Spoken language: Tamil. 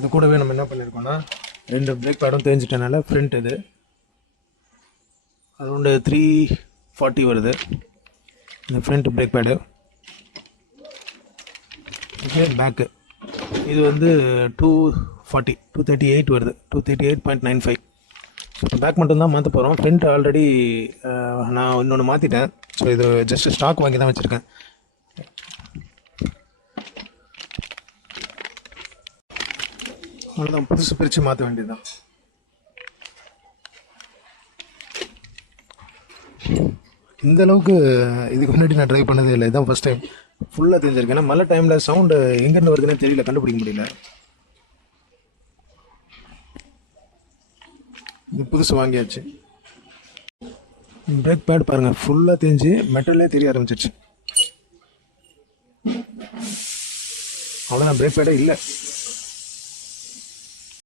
அது கூடவே நம்ம என்ன பண்ணியிருக்கோம்னா 2 பிரேக் பேடும் தேஞ்சிட்டனால ஃப்ரண்ட் இது அரௌண்டு 340 வருது இந்த front brake pad. Okay, back இது வந்து 238 வருது, 238.95. ஸோ இப்போ பேக் மட்டும்தான் மாற்ற போகிறோம். ஃப்ரண்ட் ஆல்ரெடி நான் இன்னொன்று மாற்றிட்டேன். ஸோ இது ஜஸ்ட் ஸ்டாக் வாங்கி தான் வச்சுருக்கேன். அவ்வளோதான், புதுசு பிரித்து மாற்ற வேண்டியது தான். இந்த அளவுக்கு இதுக்கு முன்னாடி நான் ட்ரை பண்ணதே இல்லை, இதுதான் ஃபஸ்ட் டைம் ஃபுல்லாக தெரிஞ்சிருக்கேன். ஏன்னா மழை டைமில் சவுண்டு எங்கேருந்து வருதுன்னு தெரியல, கண்டுபிடிக்க முடியல. இது புதுசு வாங்கியாச்சு. பிரேக் பேட் பாருங்கள், ஃபுல்லாக தெரிஞ்சு மெட்டல்லே தெரிய ஆரம்பிச்சிருச்சு. அவ்வளோதான், பிரேக் பேடே இல்லை.